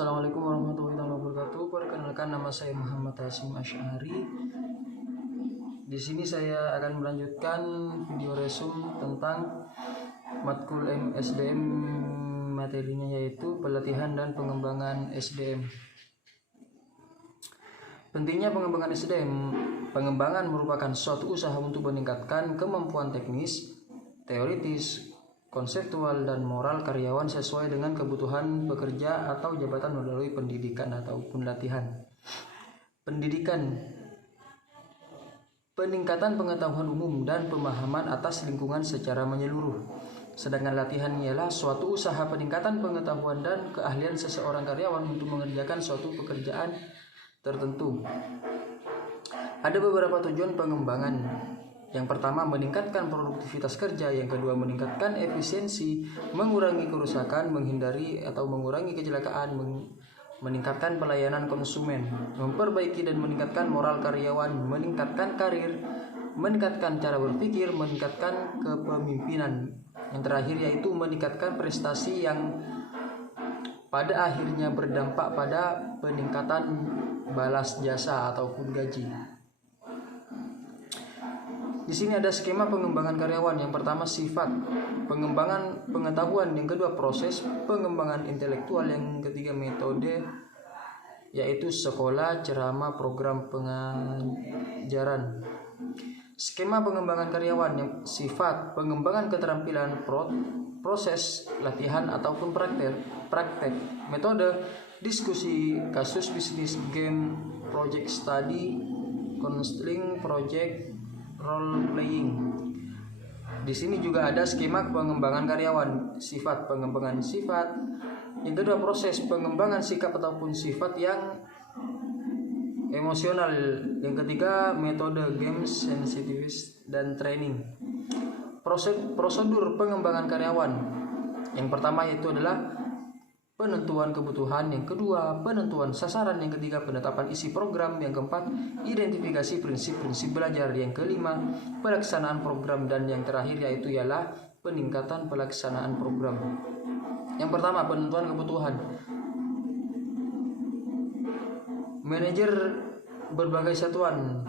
Assalamualaikum warahmatullahi wabarakatuh. Perkenalkan, nama saya Muhammad Hasyim Asy'ari. Di sini saya akan melanjutkan video resume tentang matkul SDM, materinya yaitu pelatihan dan pengembangan SDM. Pentingnya pengembangan SDM. Pengembangan merupakan suatu usaha untuk meningkatkan kemampuan teknis, teoritis, konseptual, dan moral karyawan sesuai dengan kebutuhan pekerja atau jabatan melalui pendidikan ataupun latihan. Pendidikan, peningkatan pengetahuan umum dan pemahaman atas lingkungan secara menyeluruh. Sedangkan latihan ialah suatu usaha peningkatan pengetahuan dan keahlian seseorang karyawan untuk mengerjakan suatu pekerjaan tertentu. Ada beberapa tujuan pengembangan. Yang pertama, meningkatkan produktivitas kerja. Yang kedua, meningkatkan efisiensi, mengurangi kerusakan, menghindari atau mengurangi kecelakaan, meningkatkan pelayanan konsumen, memperbaiki dan meningkatkan moral karyawan, meningkatkan karir, meningkatkan cara berpikir, meningkatkan kepemimpinan. Yang terakhir yaitu meningkatkan prestasi yang pada akhirnya berdampak pada peningkatan balas jasa ataupun gaji. Di sini ada skema pengembangan karyawan. Yang pertama, sifat, pengembangan pengetahuan. Yang kedua, proses pengembangan intelektual. Yang ketiga, metode, yaitu sekolah, ceramah, program pengajaran. Skema pengembangan karyawan. Yang sifat, pengembangan keterampilan, proses latihan ataupun praktek. Metode, diskusi, kasus bisnis, game, project study, counseling, project, role playing. Di sini juga ada skema pengembangan karyawan. Sifat, pengembangan sifat. Yang kedua, proses pengembangan sikap ataupun sifat yang emosional. Yang ketiga, metode, games, sensitivitas, dan training. Prosedur pengembangan karyawan. Yang pertama yaitu adalah penentuan kebutuhan, yang kedua penentuan sasaran, yang ketiga penetapan isi program, yang keempat identifikasi prinsip-prinsip belajar, yang kelima pelaksanaan program, dan yang terakhir yaitu ialah peningkatan pelaksanaan program. Yang pertama, penentuan kebutuhan. Manajer berbagai satuan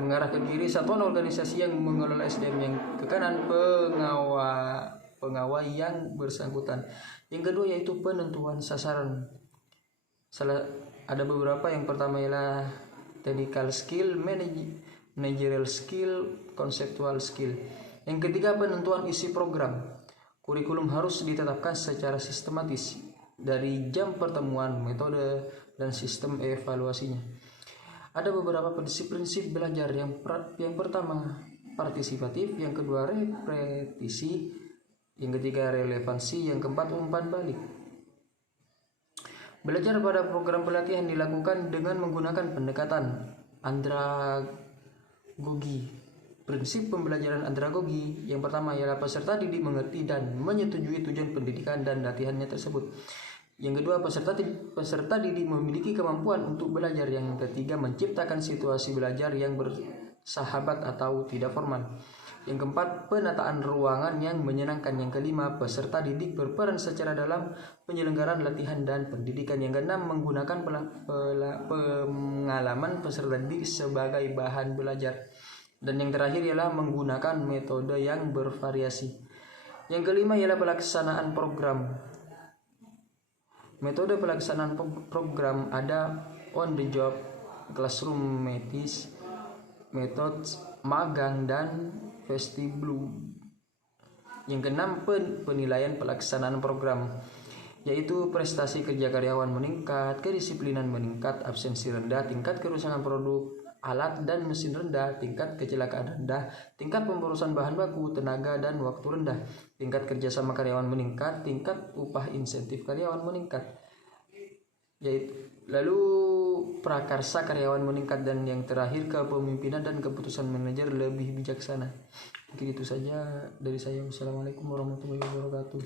mengarah ke kiri, satuan organisasi yang mengelola SDM, yang ke kanan pengawal yang bersangkutan. Yang kedua yaitu penentuan sasaran. Ada beberapa. Yang pertama ialah technical skill, managerial skill, conceptual skill. Yang ketiga, penentuan isi program. Kurikulum harus ditetapkan secara sistematis dari jam pertemuan, metode, dan sistem evaluasinya. Ada beberapa prinsip-prinsip belajar. Yang pertama, partisipatif. Yang kedua, repetisi. Yang ketiga, relevansi. Yang keempat, umpan balik. Belajar pada program pelatihan dilakukan dengan menggunakan pendekatan andragogi. Prinsip pembelajaran andragogi. Yang pertama ialah peserta didik mengerti dan menyetujui tujuan pendidikan dan latihannya tersebut. Yang kedua, peserta didik memiliki kemampuan untuk belajar. Yang ketiga, menciptakan situasi belajar yang bersahabat atau tidak formal. Yang keempat, penataan ruangan yang menyenangkan. Yang kelima, peserta didik berperan secara dalam penyelenggaraan latihan dan pendidikan. Yang keenam, menggunakan pengalaman peserta didik sebagai bahan belajar. Dan yang terakhir ialah menggunakan metode yang bervariasi. Yang kelima ialah pelaksanaan program. Metode pelaksanaan program ada on the job, classroom methods, magang, dan vestibule. Yang keenam, penilaian pelaksanaan program, yaitu prestasi kerja karyawan meningkat, kedisiplinan meningkat, absensi rendah, tingkat kerusakan produk, alat dan mesin rendah, tingkat kecelakaan rendah, tingkat pemborosan bahan baku, tenaga dan waktu rendah, tingkat kerjasama karyawan meningkat, tingkat upah insentif karyawan meningkat. Lalu prakarsa karyawan meningkat, dan yang terakhir kepemimpinan dan keputusan manajer lebih bijaksana. Mungkin itu saja dari saya. Wassalamualaikum warahmatullahi wabarakatuh.